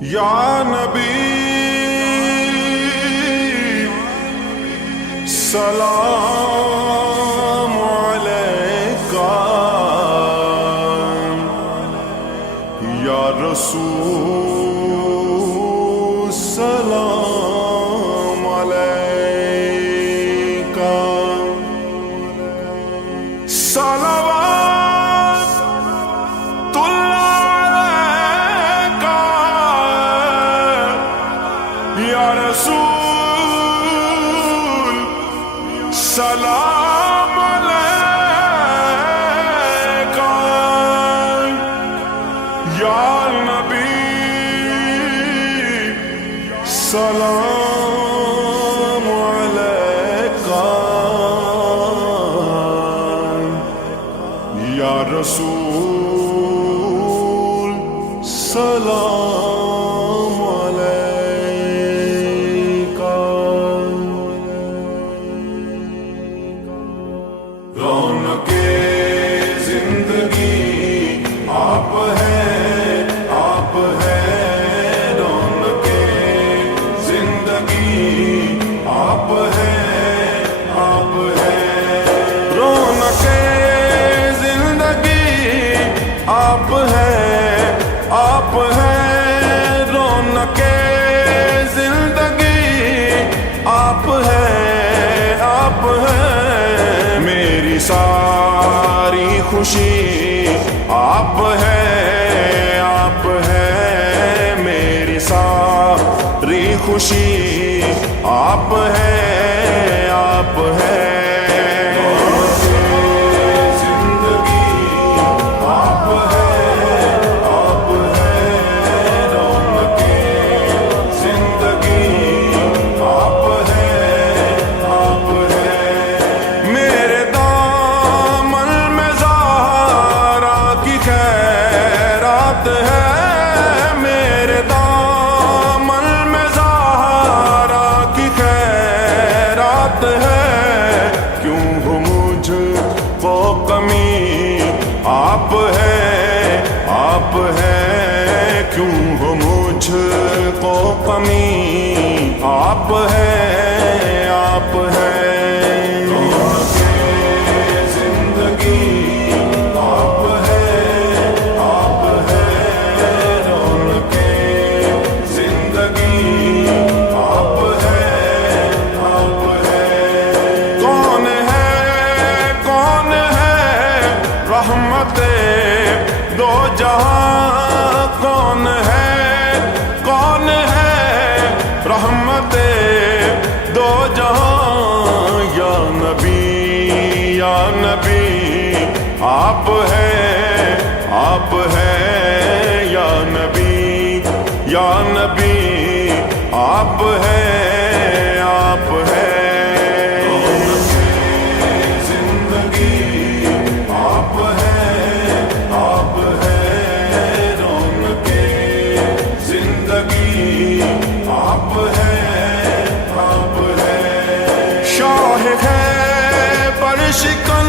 یا نبی سلام علیکہ، یا رسول سلام علیکہ، صلوات اللہ یا رسول سلام علیکہ، یا نبی سلام علیکہ، یا رسول سلام علیکہ۔ رونق زندگی آپ ہیں، آپ ہیں، رونق زندگی آپ ہیں، آپ ہیں، رونق زندگی آپ ہیں، آپ ہیں، رونق زندگی آپ ہیں، آپ ہیں، میری ساری خوشی آپ ہیں، آپ ہیں، میری ساری خوشی آپ ہیں، آپ ہیں، میرے دامن میں زہرا کی خیرات ہے، کیوں ہو مجھ کو کمی آپ ہیں، آپ ہیں، کیوں ہو مجھ کو کمی آپ ہیں، آپ ہیں، رحمت دو جہاں کون ہے، کون ہے رحمت دو جہاں، یا نبی، یا نبی آپ ہیں، آپ ہیں، یا نبی، یا نبی آپ ہیں، آپ ہیں، شاہ ہے برشکن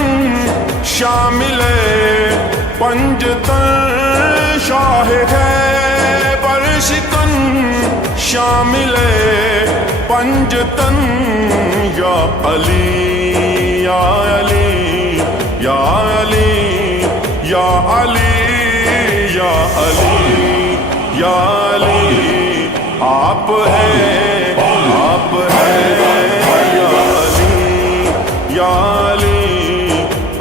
شامل پنجتن، شاہ ہے برشکن شامل پنجتن، یا علی، یا علی، یا علی، یا علی، یا علی، یا علی آپ ہیں، آپ ہیں، یا علی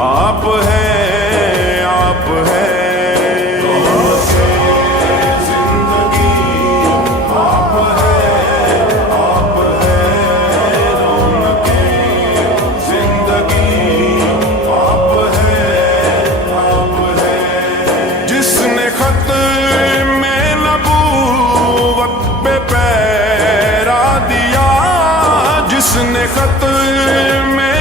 آپ ہیں، آپ ہیں، زندگی آپ ہیں، آپ ہیں، رونق زندگی آپ ہیں، آپ ہیں، جس نے خط میں نبوت پہ پیرا دیا، جس نے خط میں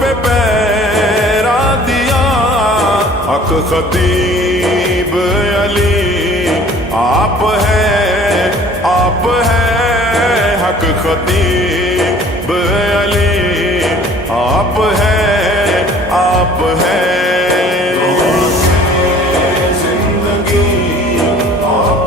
پہ پیرا دیا، حق خطیب علی آپ ہیں، آپ ہیں، حق خطیب علی آپ ہیں، آپ ہیں، زندگی آپ